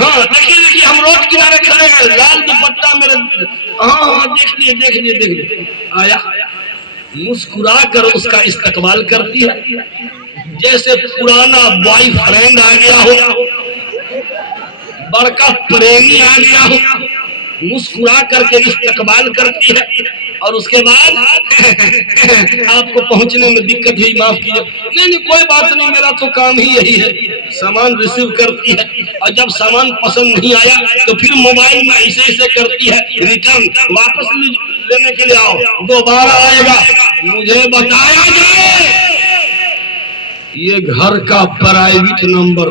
ہاں دیکھیے ہم روڈ کنارے کھڑے ہیں، لال دوپٹہ میرے، ہاں دیکھ لیے آیا، مسکرا کر اس کا استقبال کرتی ہے جیسے پرانا بوائے فرینڈ آ گیا ہو، بڑکا پریمی آ گیا ہو، مسکرا کر کے استقبال کرتی ہے۔ اور اس کے بعد آپ کو پہنچنے میں دقت ہوئی، معاف کیجیے، نہیں کوئی بات نہیں، میرا تو کام ہی یہی ہے، سامان ریسیو کرتی ہے، اور جب سامان پسند نہیں آیا تو پھر موبائل میں ایسے کرتی ہے، ریٹرن واپس لینے کے لیے آؤ، دوبارہ آئے گا، مجھے بتایا جائے یہ گھر کا پرائیویٹ نمبر،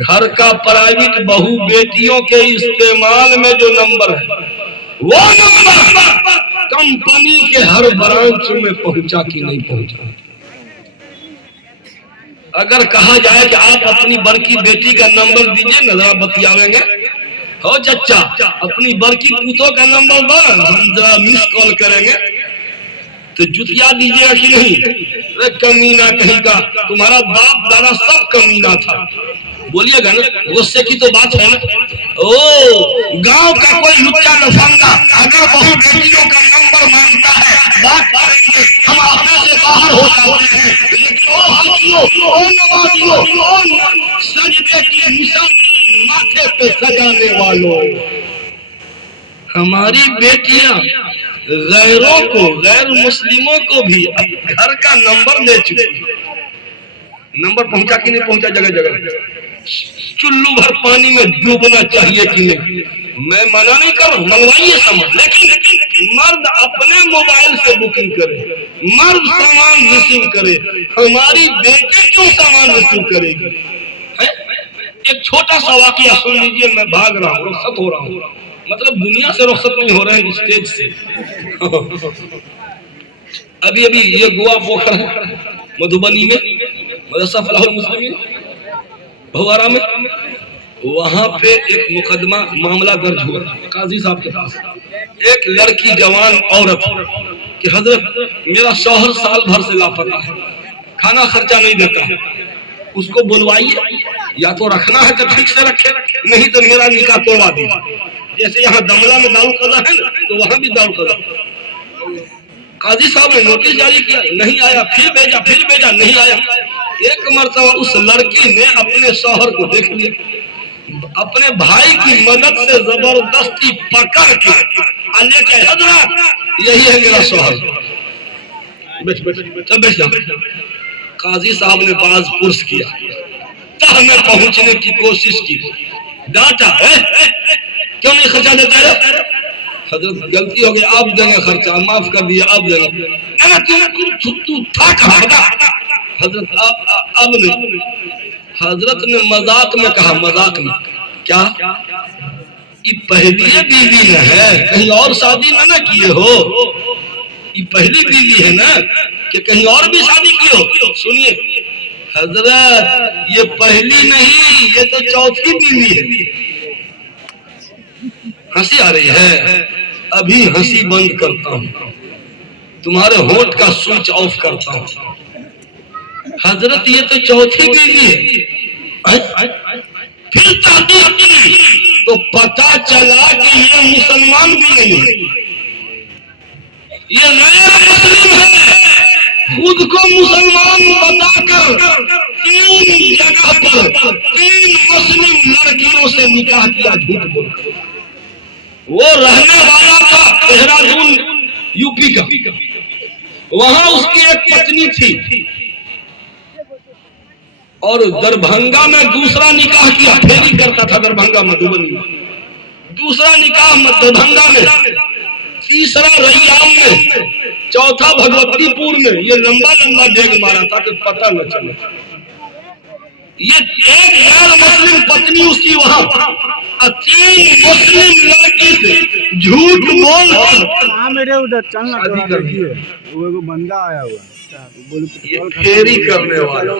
گھر کا پرائیویٹ بہو بیٹیوں کے استعمال میں جو نمبر ہے وہ نمبر کمپنی کے ہر برانچ میں پہنچا کہ نہیں پہنچا؟ اگر کہا جائے کہ آپ اپنی بڑکی بیٹی کا نمبر دیجئے نظر بتیاویں گے، ہو چچا اپنی بڑکی پوتوں کا نمبر دو ہم ذرا مس کال کریں گے، تو جتیا دیجیے گا کہ نہیں؟ کمینہ کہیں کا، تمہارا باپ دادا سب کمینہ تھا، بولیے گا نا، غصے کی تو بات ہے نا۔ گاؤں کا کوئی لچا لفنگا اگر بہو بیٹیوں کا نمبر مانگتا ہے، بات کریں گے، ہم اپنے سے باہر ہو جاتے ہیں، لیکن او حاجیوں، او نمازیوں، او سجدے کی نشانی ماتھے پہ سجانے والوں، ہماری بیٹیاں غیروں کو، غیر مسلموں کو بھی گھر کا نمبر دے چکی، نمبر پہنچا کہ نہیں پہنچا؟ جگہ جگہ چلو بھر پانی میں ڈوبنا چاہیے کہ نہیں؟ میں منع نہیں کر رہا ہوں، منگوائیے سامان، لیکن مرد اپنے موبائل سے بکنگ کرے، مرد سامان ریسیو کرے، ہماری بیٹی کیوں سامان ریسیو کرے گی؟ ایک چھوٹا سا واقعہ سن لیجئے، میں بھاگ رہا ہوں، رخصت ہو رہا ہوں، مطلب دنیا سے رخصت نہیں ہو رہے ہیں، اسٹیج سے۔ ابھی یہ گوا پوکھر ہے مدھوبنی میں، مدرسہ فلاح المسلمین بھوارا میں، وہاں پہ ایک مقدمہ معاملہ درج ہوا قاضی صاحب کے پاس، ایک لڑکی جوان عورت کہ حضرت میرا شوہر سال بھر سے لاپتہ ہے، کھانا خرچہ نہیں دیتا ہے، اس کو بلوائیے، یا تو رکھنا ہے تو ٹھیک سے رکھے، نہیں تو میرا نکاح توڑوا دیجیے۔ جیسے یہاں دملہ میں دارالقضا ہے نا، تو وہاں بھی دارالقضا۔ قاضی صاحب نے نوٹس جاری کیا، نہیں آیا، پھر بھیجا نہیں آیا۔ ایک مرتبہ اس لڑکی نے اپنے شوہر کو دیکھ لیا، اپنے بھائی کی مدد سے زبردستی پکڑ کے لے کے، حضرت یہی ہے میرا شوہر، بیٹھ جا۔ قاضی صاحب نے باز پرس کیا، تہ میں پہنچنے کی کوشش کی، ڈانٹا، کیوں نہیں خرچہ دیتا ہے؟ حضرت غلطی ہو گئی، آپ دیں گے خرچہ، معاف کر دیا، آپ دیں گے۔ تو تھا کہاں؟ حضرت اب نہیں۔ حضرت نے مذاق میں کہا، مذاق میں کیا؟ یہ پہلی بیوی نہ ہے، کہیں اور شادی نہ کیے ہو، یہ پہلی بیوی ہے نا، کہ کہیں اور بھی شادی کی ہو؟ سنیے حضرت، یہ پہلی نہیں، یہ تو چوتھی بیوی ہے۔ ہنسی آ رہی ہے؟ ابھی ہنسی بند کرتا ہوں، تمہارے ہونٹ کا سوئچ آف کرتا ہوں۔ حضرت یہ تو چوتھی بیوی ہے۔ پھر تحقیق کی تو پتا چلا کہ یہ مسلمان بھی نہیں ہے، یہ غیر مسلم ہے، خود کو مسلمان بتا کر 3 جگہ پر 3 مسلم لڑکیوں سے نکاح کیا، جھوٹ بول کر۔ وہ رہنے والا تھا دہرادون یو پی کا، وہاں اس کی ایک پتنی تھی، اور دربھنگا میں دوسرا نکاح کیا، پھیری کرتا تھا دربھنگا مدھوبنی میں، دوسرا نکاح دربھنگا میں، تیسرا ریام میں، چوتھا بھگوتی پور میں۔ یہ لمبا ڈیگ مارا تھا کہ پتہ نہ چلے۔ یہ ایک غیر مسلم پتنی اس کی وہاں، 3 مسلم لڑکی سے جھوٹ بول میرے ادھر چلنا وہ بندہ آیا ہوا، یہ پھیری کرنے والا،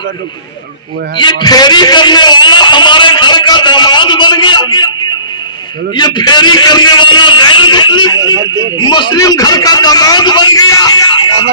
یہ پھیری کرنے والا ہمارے گھر کا داماد بن گیا، یہ پھیری کرنے والا غیر مسلم مسلم گھر کا داماد بن گیا،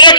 1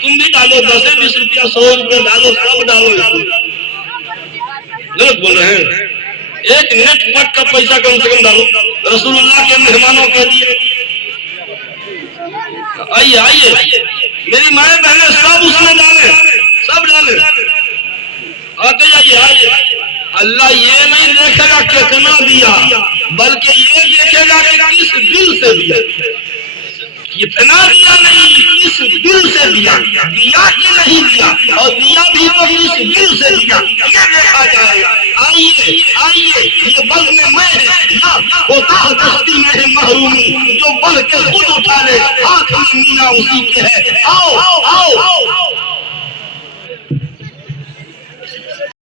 تم بھی ڈالو 10-20 روپیہ 100 روپیہ ڈالو سب ڈالو غلط بول رہے ہیں ایک نیٹ پٹ کا پیسہ کم سے کم ڈالو رسول اللہ کے مہمانوں کے لیے آئیے آئیے میری مائیں بہنیں سب اس میں ڈالیں سب ڈالیں آتے جائیے آئیے اللہ یہ نہیں دیکھے گا کتنا دیا بلکہ یہ دیکھے گا کہ کس دل سے دیا کتنا دیا نہیں کس دل سے دیا دیا کہ نہیں دیا اور دیا بھی تو کس دل سے دیا یہ دیکھا جائے گا آئیے آئیے یہ بل میں ہے یا ہوتا دستی میں ہے محرومی جو بڑھ کے خود اٹھا لے آنکھ میں مینا اسی کے ہے آؤ آؤ